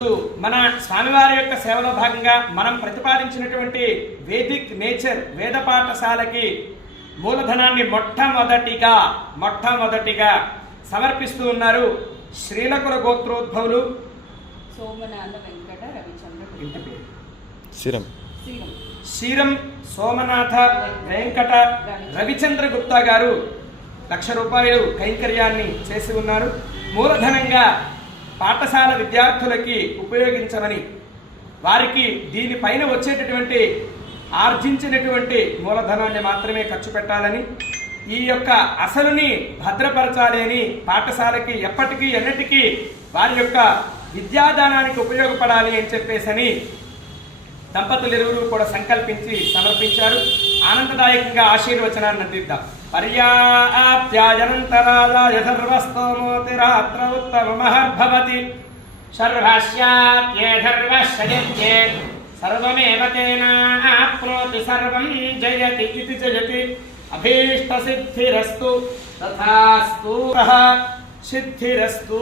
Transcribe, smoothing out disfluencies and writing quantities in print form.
మన స్వామివారి యొక్క సేవలో భాగంగా మనం ప్రతిపాదించినటువంటి వేదిక్ నేచర్ వేద పాఠశాలకి మూలధనాన్ని మొట్టమొదటిగా సమర్పిస్తూ ఉన్నారు శ్రీలకుల గోత్రోద్భవులు సోమనాథ వెంకట రవిచంద్ర ఇంటి పేరు శ్రీరం సోమనాథ వెంకట రవిచంద్ర గుప్తా గారు 1,00,000 రూపాయలు కైంకర్యాన్ని చేసి ఉన్నారు. మూలధనంగా పాఠశాల విద్యార్థులకి ఉపయోగించమని, వారికి దీనిపైన వచ్చేటటువంటి ఆర్జించినటువంటి మూలధనాన్ని మాత్రమే ఖర్చు పెట్టాలని, ఈ యొక్క అసలుని భద్రపరచాలి అని, పాఠశాలకి ఎప్పటికీ ఎన్నటికీ వారి యొక్క విద్యాదానానికి ఉపయోగపడాలి అని చెప్పేసని దంపతులిరువురు కూడా సంకల్పించి సమర్పించారు. ఆనందదాయకంగా ఆశీర్వచనాన్ని అందిద్దాం. పర్యాప్త్యాజనంతరాజాయ సర్వస్తోమోతిరాత్ర ఉత్తమమహర్భవతి సర్వస్యాత్యేధర్వశయత్యే సర్వమేవ తేనాప్నోతి సర్వం జయతి ఇతి జయతి అభీష్టసిద్ధిరస్తు తథాస్తు సిద్ధిరస్తు.